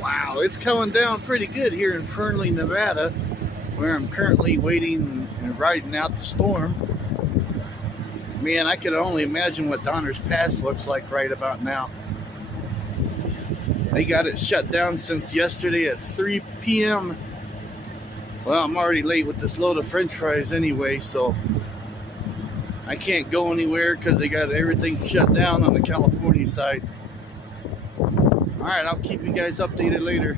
Wow, it's coming down pretty good here in Fernley, Nevada, where I'm currently waiting and riding out the storm. Man, I can only imagine what Donner's Pass looks like right about now. They got it shut down since yesterday at 3 p.m. Well, I'm already late with this load of french fries anyway, so I can't go anywhere because they got everything shut down on the California side. Alright, I'll keep you guys updated later.